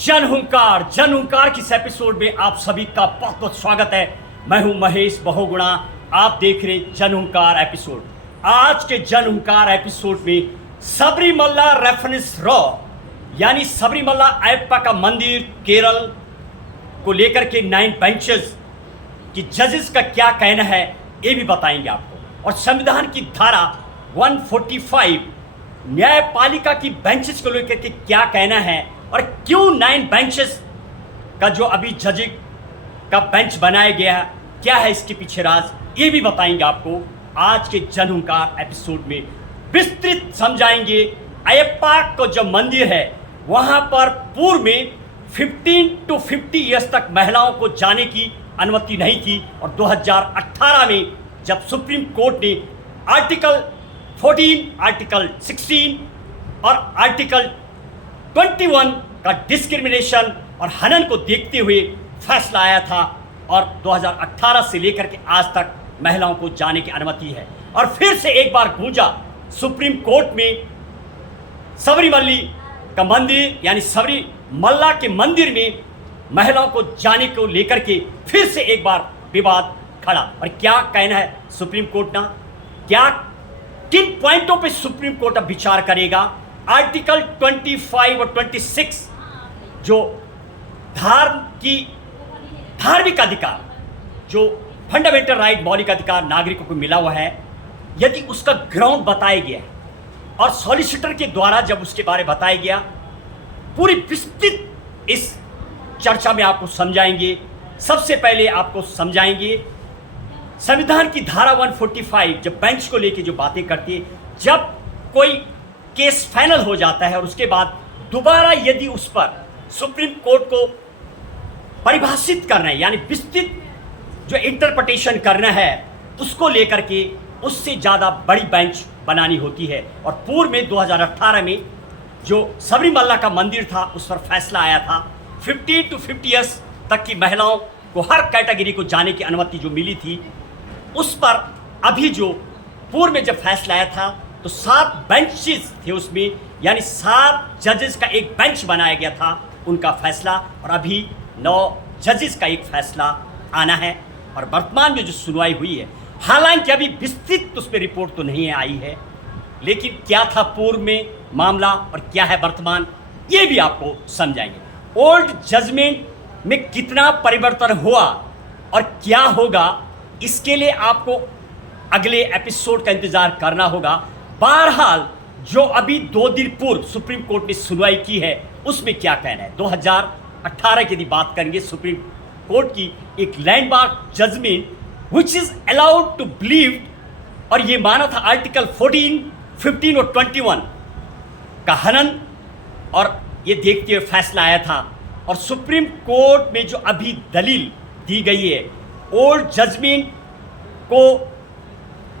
जन हुंकार की इस एपिसोड में आप सभी का बहुत बहुत स्वागत है। मैं हूं महेश बहुगुणा। आप देख रहे जन हुंकार एपिसोड। आज के जन हुंकार एपिसोड में सबरीमल्ला रेफरेंस रॉ यानी सबरीमल्ला अयप्पा का मंदिर केरल को लेकर के 9 बेंचेस की जजेस का क्या कहना है ये भी बताएंगे आपको। और संविधान की धारा 145 न्यायपालिका की बेंचेस को लेकर के क्या कहना है और क्यों 9 बेंचेस का जो अभी जज का बेंच बनाया गया है, क्या है इसके पीछे राज, ये भी बताएंगे आपको आज के जन हुंकार एपिसोड में। विस्तृत समझाएंगे अयप्पा को जो मंदिर है वहां पर पूर्व में 15 to 50 ईयर्स तक महिलाओं को जाने की अनुमति नहीं थी और 2018 में जब सुप्रीम कोर्ट ने आर्टिकल 14, आर्टिकल 16 और आर्टिकल 21 का डिस्क्रिमिनेशन और हनन को देखते हुए फैसला आया था और 2018 से लेकर के आज तक महिलाओं को जाने की अनुमति है। और फिर से एक बार गूंजा सुप्रीम कोर्ट में सबरीमल्ली का मंदिर यानी सबरीमल्ला के मंदिर में महिलाओं को जाने को लेकर के फिर से एक बार विवाद खड़ा। और क्या कहना है सुप्रीम कोर्ट ना, क्या किन पॉइंटों पे सुप्रीम कोर्ट अब विचार करेगा। आर्टिकल 25 और 26 जो धार्मिक अधिकार, जो फंडामेंटल राइट, मौलिक अधिकार नागरिकों को मिला हुआ है, यदि उसका ग्राउंड बताया गया और सॉलिसिटर के द्वारा जब उसके बारे में बताया गया, पूरी विस्तृत इस चर्चा में आपको समझाएंगे। सबसे पहले आपको समझाएंगे संविधान की धारा 145 जब बेंच को लेके जो बातें करती है, जब कोई केस फाइनल हो जाता है और उसके बाद दोबारा यदि उस पर सुप्रीम कोर्ट को परिभाषित करना है यानी विस्तृत जो इंटरप्रिटेशन करना है उसको लेकर के उससे ज़्यादा बड़ी बेंच बनानी होती है। और पूर्व में 2018 में जो सबरीमल्ला का मंदिर था उस पर फैसला आया था 15 to 50 ईयर्स तक की महिलाओं को हर कैटेगरी को जाने की अनुमति जो मिली थी, उस पर अभी जो पूर्व में जब फैसला आया था तो 7 बेंचेस थे उसमें, यानी 7 जजेस का एक बेंच बनाया गया था उनका फैसला, और अभी 9 जजेस का एक फैसला आना है। और वर्तमान में जो सुनवाई हुई है, हालांकि अभी विस्तृत उस पर रिपोर्ट तो नहीं आई है, लेकिन क्या था पूर्व में मामला और क्या है वर्तमान, ये भी आपको समझाएंगे। ओल्ड जजमेंट में कितना परिवर्तन हुआ और क्या होगा, इसके लिए आपको अगले एपिसोड का इंतजार करना होगा। बहरहाल जो अभी 2 दिन पूर्व सुप्रीम कोर्ट ने सुनवाई की है उसमें क्या कहना है। 2018 की यदि बात करेंगे, सुप्रीम कोर्ट की एक landmark judgement which is allowed to believe, और ये माना था आर्टिकल 14, 15 और 21 का हनन, और ये देखते हुए फैसला आया था। और सुप्रीम कोर्ट में जो अभी दलील दी गई है ओल्ड जजमेंट को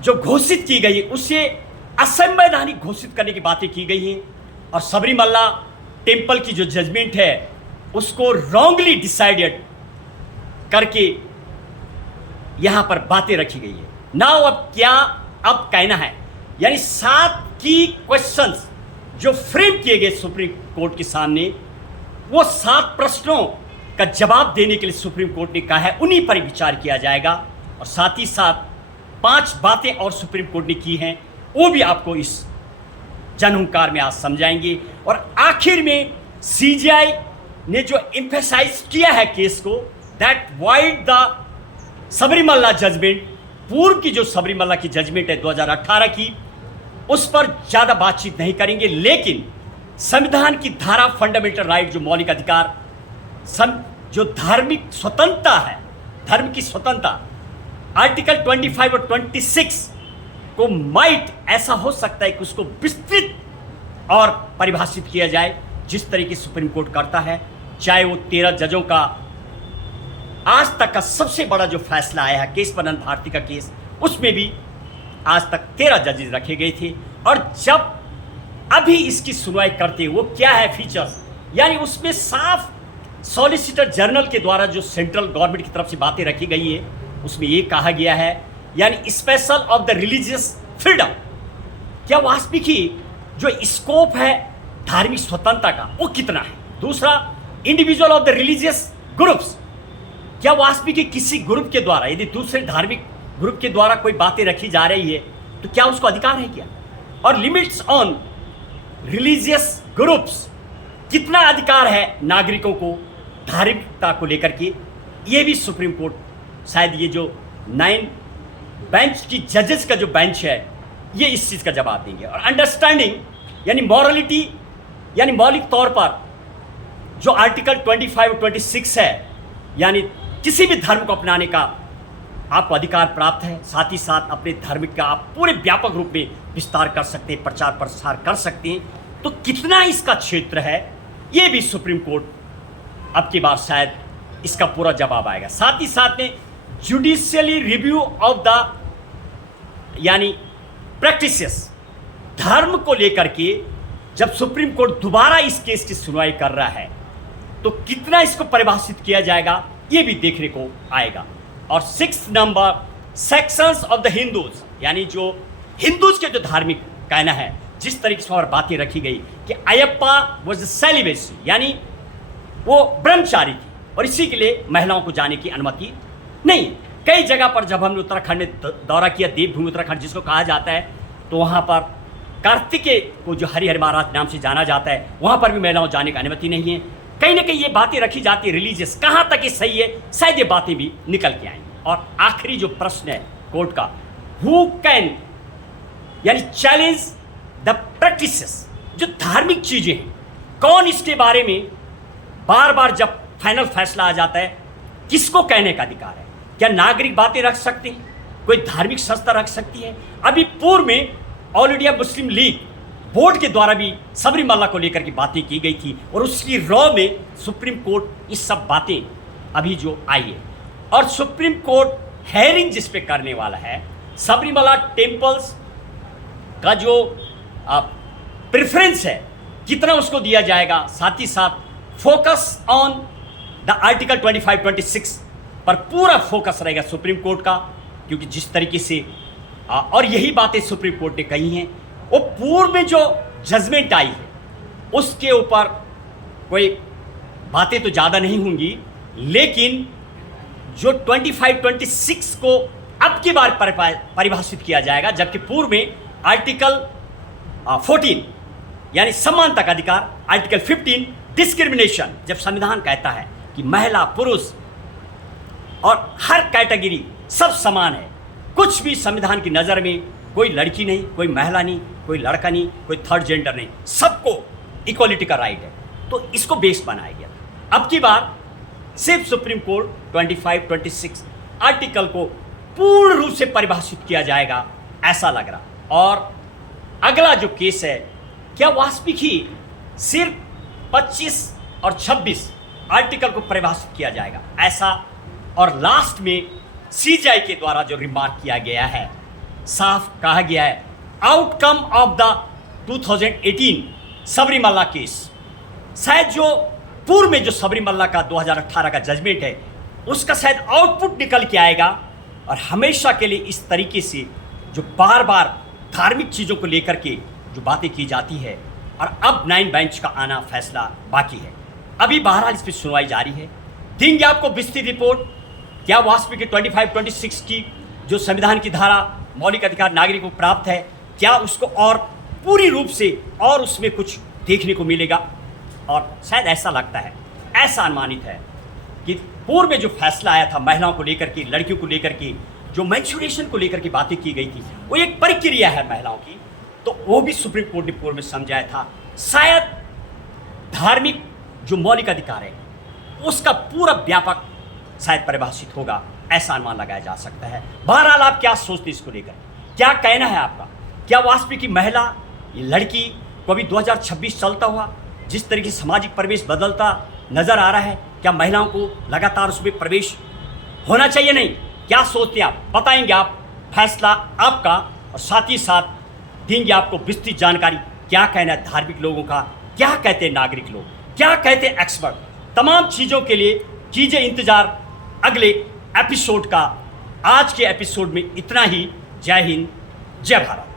जो घोषित की गई है उसे असंवैधानिक घोषित करने की बातें की गई हैं, और सबरीमल्ला टेम्पल की जो जजमेंट है उसको रॉन्गली डिसाइडेड करके यहां पर बातें रखी गई है। नाउ अब क्या अब कहना है, यानी 7 की क्वेश्चंस जो फ्रेम किए गए सुप्रीम कोर्ट के सामने, वो 7 प्रश्नों का जवाब देने के लिए सुप्रीम कोर्ट ने कहा है उन्हीं पर विचार किया जाएगा। और साथ ही साथ 5 बातें और सुप्रीम कोर्ट ने की हैं, वो भी आपको इस जन हुंकार में आज समझाएंगे। और आखिर में सीजीआई ने जो एम्फेसाइज किया है केस को, दैट वाइड द सबरीमल्ला जजमेंट, पूर्व की जो सबरीमल्ला की जजमेंट है 2018 की, उस पर ज़्यादा बातचीत नहीं करेंगे, लेकिन संविधान की धारा फंडामेंटल राइट, जो मौलिक अधिकार, जो धार्मिक स्वतंत्रता है, धर्म की स्वतंत्रता, आर्टिकल 25 और 26 को माइट ऐसा हो सकता है कि उसको विस्तृत और परिभाषित किया जाए जिस तरीके सुप्रीम कोर्ट करता है। चाहे वो 13 जजों का आज तक का सबसे बड़ा जो फैसला आया है केस पनन भारती का केस, उसमें भी आज तक 13 जजेस रखे गए थे। और जब अभी इसकी सुनवाई करते वो क्या है फीचर्स, यानी उसमें साफ सॉलिसिटर जनरल के द्वारा जो सेंट्रल गवर्नमेंट की तरफ से बातें रखी गई है उसमें ये कहा गया है, यानी special of the religious freedom, क्या वास्तविक ही जो स्कोप है धार्मिक स्वतंत्रता का वो कितना है। दूसरा, individual of the religious groups, क्या वास्तविक ही किसी ग्रुप के द्वारा, यदि दूसरे धार्मिक ग्रुप के द्वारा कोई बातें रखी जा रही है तो क्या उसको अधिकार है क्या? और लिमिट्स ऑन रिलीजियस ग्रुप्स, कितना अधिकार है नागरिकों को धार्मिकता को लेकर के, ये भी सुप्रीम कोर्ट शायद ये जो 9 बेंच की जजेस का जो बेंच है ये इस चीज़ का जवाब देंगे। और अंडरस्टैंडिंग यानी मॉरलिटी, यानी मौलिक तौर पर जो आर्टिकल 25 और 26 है, यानी किसी भी धर्म को अपनाने का आपको अधिकार प्राप्त है, साथ ही साथ अपने धार्मिक का आप पूरे व्यापक रूप में विस्तार कर सकते हैं, प्रचार प्रसार कर सकते हैं। तो कितना इसका क्षेत्र है ये भी सुप्रीम कोर्ट अब की बार शायद इसका पूरा जवाब आएगा। साथ ही साथ में जुडिशियली रिव्यू ऑफ द यानी प्रैक्टिसेस, धर्म को लेकर के जब सुप्रीम कोर्ट दोबारा इस केस की सुनवाई कर रहा है तो कितना इसको परिभाषित किया जाएगा ये भी देखने को आएगा। और 6 number, sections of the Hindus, यानी जो हिंदूज के जो धार्मिक कहना है, जिस तरीके से और बातें रखी गई कि अयप्पा वाज सेलिबेसी, यानी वो ब्रह्मचारी थी और इसी के लिए महिलाओं को जाने की अनुमति नहीं। कई जगह पर जब हमने उत्तराखंड में दौरा किया, देवभूमि उत्तराखंड जिसको कहा जाता है, तो वहाँ पर कार्तिकेय को जो हरिहर महाराज नाम से जाना जाता है, वहाँ पर भी महिलाओं जाने की अनुमति नहीं है। कहीं ना कहीं ये बातें रखी जाती है रिलीजियस, कहाँ तक ये सही है, शायद ये बातें भी निकल के आएंगी। और आखिरी जो प्रश्न है कोर्ट का, हु कैन यानी चैलेंज द प्रैक्टिसेस, जो धार्मिक चीजें हैं, कौन इसके बारे में बार बार जब फाइनल फैसला आ जाता है किसको कहने का अधिकार है? क्या नागरिक बातें रख सकते हैं, कोई धार्मिक संस्था रख सकती है? अभी पूर्व में all India Muslim league board के द्वारा भी सबरीमाला को लेकर की बातें की गई थी और उसकी रॉ में सुप्रीम कोर्ट इस सब बातें अभी जो आई है। और सुप्रीम कोर्ट हेयरिंग जिस पे करने वाला है, सबरीमाला टेम्पल्स का जो प्रेफरेंस है कितना उसको दिया जाएगा, साथ ही साथ फोकस ऑन द आर्टिकल 25-26 पर पूरा फोकस रहेगा सुप्रीम कोर्ट का, क्योंकि जिस तरीके से और यही बातें सुप्रीम कोर्ट ने कही हैं, वो पूर्व में जो जजमेंट आई है उसके ऊपर कोई बातें तो ज़्यादा नहीं होंगी, लेकिन जो 25-26 को अब की बार परिभाषित किया जाएगा, जबकि पूर्व में आर्टिकल 14 यानी समानता का अधिकार, आर्टिकल 15 डिस्क्रिमिनेशन, जब संविधान कहता है कि महिला पुरुष और हर कैटेगरी सब समान है, कुछ भी संविधान की नज़र में कोई लड़की नहीं, कोई महिला नहीं, कोई लड़का नहीं, कोई थर्ड जेंडर नहीं, सबको इक्वलिटी का राइट है, तो इसको बेस बनाया गया। अब की बार सिर्फ सुप्रीम कोर्ट 25-26 आर्टिकल को पूर्ण रूप से परिभाषित किया जाएगा ऐसा लग रहा। और अगला जो केस है, क्या वास्तविक ही सिर्फ 25 और 26 आर्टिकल को परिभाषित किया जाएगा ऐसा? और लास्ट में सीजीआई के द्वारा जो रिमार्क किया गया है, साफ कहा गया है, outcome of the 2018 Sabarimala case, शायद जो पूर्व में जो सबरीमाला का 2018 का जजमेंट है उसका शायद आउटपुट निकल के आएगा। और हमेशा के लिए इस तरीके से जो बार बार धार्मिक चीज़ों को लेकर के जो बातें की जाती है, और अब 9 बेंच का आना फैसला बाकी है। अभी बहरहाल इस पर सुनवाई जारी है, देंगे आपको विस्तृत रिपोर्ट। क्या वास्तविक 25-26 की जो संविधान की धारा मौलिक अधिकार नागरिक को प्राप्त है, क्या उसको और पूरी रूप से और उसमें कुछ देखने को मिलेगा? और शायद ऐसा लगता है, ऐसा अनुमानित है कि पूर्व में जो फैसला आया था महिलाओं को लेकर के, लड़कियों को लेकर के, जो मेंस्ट्रुएशन को लेकर के बातें की गई थी, वो एक प्रक्रिया है महिलाओं की, तो वो भी सुप्रीम कोर्ट ने पूर्व में समझाया था। शायद धार्मिक जो मौलिक अधिकार है उसका पूरा व्यापक शायद परिभाषित होगा, ऐसा अनुमान लगाया जा सकता है। बहरहाल आप क्या सोचते हैं इसको लेकर, क्या कहना है आपका? क्या वास्तविक की महिला, ये लड़की को अभी 2026 चलता हुआ जिस तरीके से सामाजिक परिवेश बदलता नजर आ रहा है, क्या महिलाओं को लगातार उसमें प्रवेश होना चाहिए? नहीं, क्या सोचते हैं आप? बताएंगे आप, फैसला आपका, और साथ ही साथ देंगे आपको विस्तृत जानकारी, क्या कहना है धार्मिक लोगों का, क्या कहते हैं नागरिक लोग, क्या कहते हैं एक्सपर्ट। तमाम चीज़ों के लिए कीजिए इंतजार अगले एपिसोड का। आज के एपिसोड में इतना ही। जय हिंद, जय भारत।